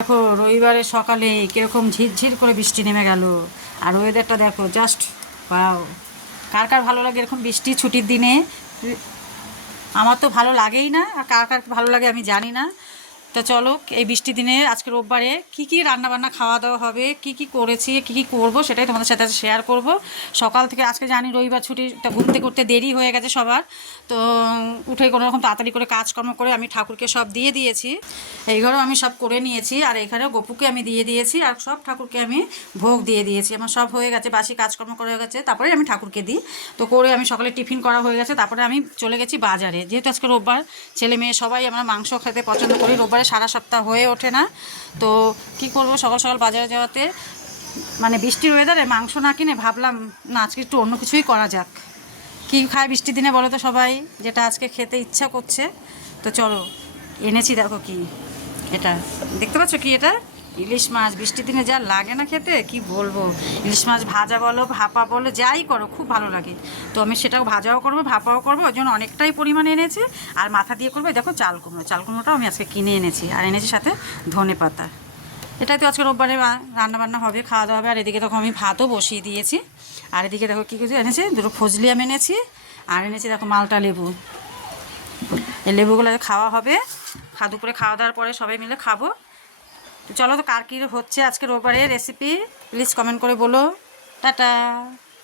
দেখো রবিবারে সকালে কিরকম ঝিরঝির করে বৃষ্টি নেমে গেল। আর ওয়েদারটা দেখো জাস্ট ওয়াও। কার কার ভালো লাগে এরকম বৃষ্টি ছুটির দিনে? আমার তো ভালো লাগেই না, আর কার কার ভালো লাগে আমি জানি না। তো চলো এই বৃষ্টি দিনে আজকে রোববারে কী কী রান্নাবান্না খাওয়া দাওয়া হবে, কি কি করেছি, কি কি করব সেটাই তোমাদের সাথে শেয়ার করব। সকাল থেকে আজকে জানি রবিবার ছুটি, তা ঘুরতে করতে দেরি হয়ে গেছে সবার। তো উঠে কোনো রকম তাড়াতাড়ি করে কাজকর্ম করে আমি ঠাকুরকে সব দিয়ে দিয়েছি। এই ঘরেও আমি সব করে নিয়েছি, আর এখানে গপুকে আমি দিয়ে দিয়েছি, আর সব ঠাকুরকে আমি ভোগ দিয়ে দিয়েছি। আমার সব হয়ে গেছে, বাসি কাজকর্ম করে গেছে, তারপরে আমি ঠাকুরকে দিই। তো করে আমি সকালে টিফিন করা হয়ে গেছে, তারপরে আমি চলে গেছি বাজারে। যেহেতু আজকে রোববার, ছেলে মেয়ে সবাই আমরা মাংস খেতে পছন্দ করি, রোববারে সারা সপ্তাহ হয়ে ওঠে না। তো কি করব, সকাল সকাল বাজারে যাওয়াতে মানে বৃষ্টির ওয়েদারে মাংস না কিনে ভাবলাম না আজকে একটু অন্য কিছুই করা যাক। কী খায় বৃষ্টির দিনে বলো তো সবাই, যেটা আজকে খেতে ইচ্ছা করছে। তো চলো এনেছি, দেখো কি এটা, দেখতে পাচ্ছ কি এটা? ইলিশ মাছ। বৃষ্টির দিনে যা লাগে না খেতে, কি বলবো। ইলিশ মাছ ভাজা বলো, ভাপা বলো, যাই করো খুব ভালো লাগে। তো আমি সেটাও ভাজাও করবো, ভাপাও করবো, ওই জন্য অনেকটাই পরিমাণে এনেছি। আর মাথা দিয়ে করবো, দেখো চাল কুমড়ো। চাল কুমড়োটাও আমি আজকে কিনে এনেছি, আর এনেছি সাথে ধনে পাতা। এটাই তো আজকে রোববারে রান্নাবান্না হবে, খাওয়া দাওয়া হবে। আর এদিকে দেখো আমি ভাতও বসিয়ে দিয়েছি। আর এদিকে দেখো কী কিছু এনেছি, দুটো ফজলি আম এনেছি, আর এনেছি দেখো মালটা লেবু। এই লেবুগুলো খাওয়া হবে, দুপুরে খাওয়া দাওয়ার পরে সবাই মিলে খাবো। তো চলো, তো কার কী হচ্ছে আজকে রোববারে রেসিপি প্লিজ কমেন্ট করে বলো। টাটা।